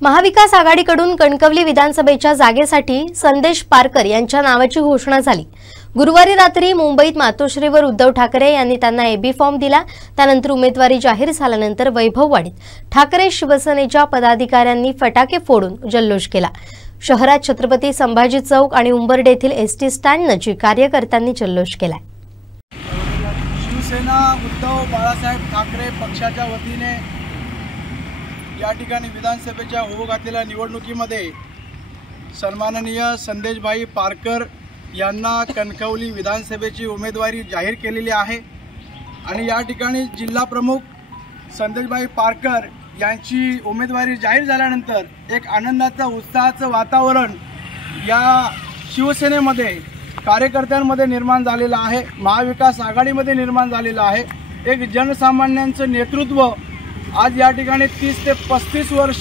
महाविकास आघाडीकडून कणकवली विधानसभेच्या जागेसाठी संदेश पारकर यांच्या नावाची घोषणा झाली। गुरुवारी रात्री मुंबईत मातोश्रीवर उद्धव ठाकरे यांनी त्यांना एबी फॉर्म दिला। त्यानंतर उमेदवारी जाहीर झाल्यानंतर वैभववाडीत ठाकरे शिवसेनेच्या पदाधिकाऱ्यांनी फटाके फोडून जल्लोष केला। शहरात छत्रपती संभाजी चौक आणि उंबर्डे येथील एसटी स्टँड नजीक कार्यकर्त्यांनी जल्लोष केला। शिवसेना उद्धव बाळासाहेब ठाकरे पक्षाच्या वतीने या ठिकाणी विधानसभेच्या होऊ घातलेल्या निवडणुकीमध्ये सन्माननीय संदेशभाई पारकर यांना कणकवली विधानसभेची उमेदवारी जाहीर केलेली आहे आणि या ठिकाणी जिल्हा प्रमुख संदेशभाई पारकर यांची उमेदवारी जाहीर झाल्यानंतर एक आनंदाचं उत्साहाचं वातावरण या शिवसेनेमध्ये कार्यकर्त्यांमध्ये निर्माण झालेलं आहे। महाविकास आघाडीमध्ये निर्माण झालेलं आहे। एक जनसामान्यांचं नेतृत्व आज या ठिकाणी 30 ते 35 वर्ष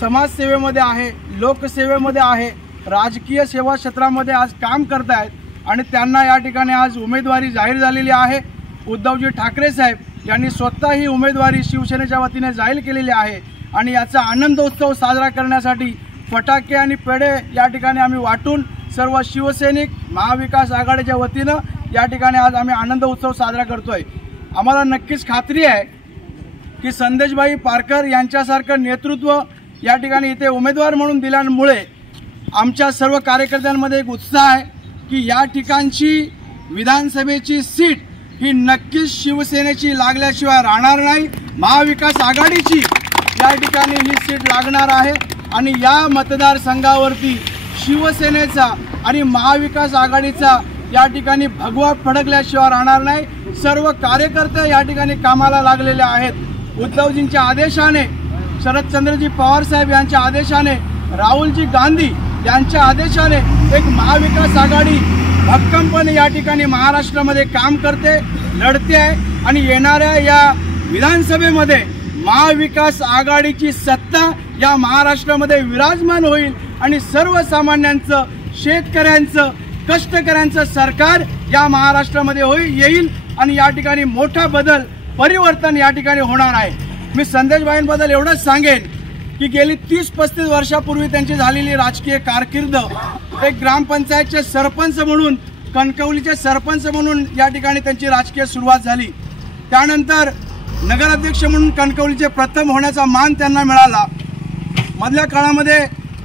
समाजसेवेमध्ये आहे, लोकसेवेमध्ये आहे, राजकीय सेवा क्षेत्रामध्ये आज काम करत आहेत आणि त्यांना या ठिकाणी आज उमेदवारी जाहीर झालेली आहे। उद्धवजी ठाकरे साहेब यांनी स्वतः ही उमेदवारी शिवसेनेच्या वतीने जाहीर केलेली आहे आणि याचा आनंदोत्सव साजरा करण्यासाठी फटाके आणि पेढे या ठिकाणी आम्ही वाटून सर्व शिवसैनिक महाविकास आघाडीच्या वतीनं या ठिकाणी आज आम्ही आनंद उत्सव साजरा करतोय। आम्हाला नक्कीच खात्री आहे की संदेशभाई पारकर यांच्यासारखं नेतृत्व या ठिकाणी इथे उमेदवार म्हणून दिल्यामुळे आमच्या सर्व कार्यकर्त्यांमध्ये एक उत्साह आहे की या ठिकाणची विधानसभेची सीट ही नक्कीच शिवसेनेची लागल्याशिवाय राहणार नाही। महाविकास आघाडीची या ठिकाणी ही सीट लागणार आहे आणि या मतदारसंघावरती शिवसेनेचा आणि महाविकास आघाडीचा या ठिकाणी भगवा फडकल्याशिवाय राहणार नाही। सर्व कार्यकर्ते या ठिकाणी कामाला लागलेले आहेत। उद्धवजींच्या आदेशाने, शरदचंद्रजी पवार साहेब यांच्या आदेशाने, राहुलजी गांधी यांच्या आदेशाने एक महाविकास आघाडी भक्कमपणे या ठिकाणी महाराष्ट्रामध्ये काम करते, लढते आहे आणि येणाऱ्या या विधानसभेमध्ये महाविकास आघाडीची सत्ता या महाराष्ट्रामध्ये विराजमान होईल आणि सर्वसामान्यांचं, शेतकऱ्यांचं, कष्टकऱ्यांचं सरकार या महाराष्ट्रामध्ये येईल आणि या ठिकाणी मोठा बदल, परिवर्तन या ठिकाणी होणार आहे। मी संदेशभाईंबद्दल एवढंच सांगेन की गेली 30-35 वर्षापूर्वी त्यांची झालेली राजकीय कारकीर्द एक ग्रामपंचायतचे सरपंच म्हणून, कणकवलीचे सरपंच म्हणून या ठिकाणी त्यांची राजकीय सुरुवात झाली। त्यानंतर नगराध्यक्ष म्हणून कणकवलीचे प्रथम होण्याचा मान त्यांना मिळाला। मधल्या काळामध्ये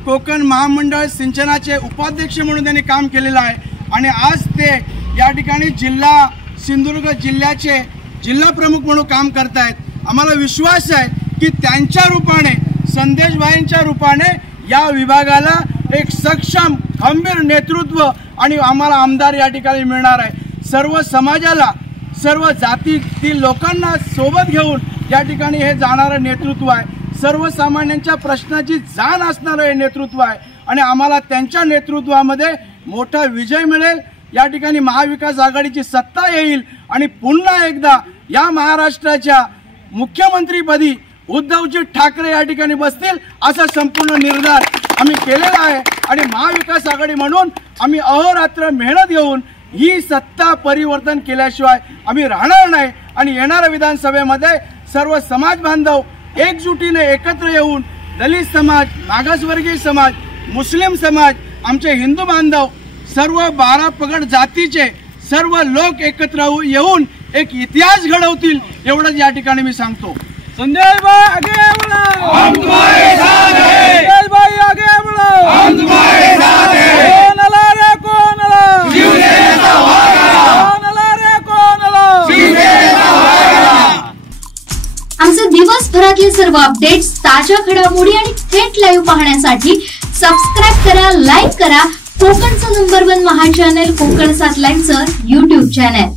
कोकण महामंडळ सिंचनाचे उपाध्यक्ष म्हणून त्यांनी काम केलेलं आहे आणि आज ते या ठिकाणी सिंधुदुर्ग जिल्ह्याचे जिल्हा प्रमुख म्हणून काम करत आहेत। आम्हाला विश्वास आहे की त्यांच्या रूपाने, संदेशभाईंच्या रूपाने या विभागाला एक सक्षम, खंबीर नेतृत्व आणि आम्हाला आमदार या ठिकाणी मिळणार आहे। सर्व समाजाला, सर्व जातीतील लोकांना सोबत घेऊन या ठिकाणी हे जाणारं नेतृत्व आहे। सर्वसामान्यांच्या प्रश्नाची जाण असणारं हे नेतृत्व आहे आणि आम्हाला त्यांच्या नेतृत्वामध्ये मोठा विजय मिळेल। या ठिकाणी महाविकास आघाडीची सत्ता येईल आणि पुन्हा एकदा या महाराष्ट्राच्या मुख्यमंत्रीपदी उद्धवजी ठाकरे या ठिकाणी बसतील असा संपूर्ण निर्धार आम्ही केलेला आहे आणि महाविकास आघाडी म्हणून आम्ही अहोरात्र मेहनत घेऊन ही सत्ता परिवर्तन केल्याशिवाय आम्ही राहणार नाही आणि येणाऱ्या विधानसभेमध्ये सर्व समाज बांधव एकजुटीने एकत्र येऊन दलित समाज, मागासवर्गीय समाज, मुस्लिम समाज, आमचे हिंदू बांधव, सर्व 12 पगड जातीचे सर्व लोक एकत्र येऊन एक इतिहास घडवतील एवढंच या ठिकाणी मी सांगतो। संदेशभाई आगे बढ़ो, हम तुम्हारे साथ हैं। संदेशभाई आगे बढ़ो, हम तुम्हारे साथ हैं। कौन अला रे कौन अला, शिवसेना वाला। कौन अला रे कौन अला, शिवसेना वाला। आमचे दिवसभरातले सर्व अपडेट्स, ताज्या घडामोडी आणि थेट लाईव्ह पाहण्यासाठी सबस्क्राइब करा, लाईक करा कोकणचं नंबर 1 महा चॅनल कोकण 7 लाईनचं YouTube चॅनल।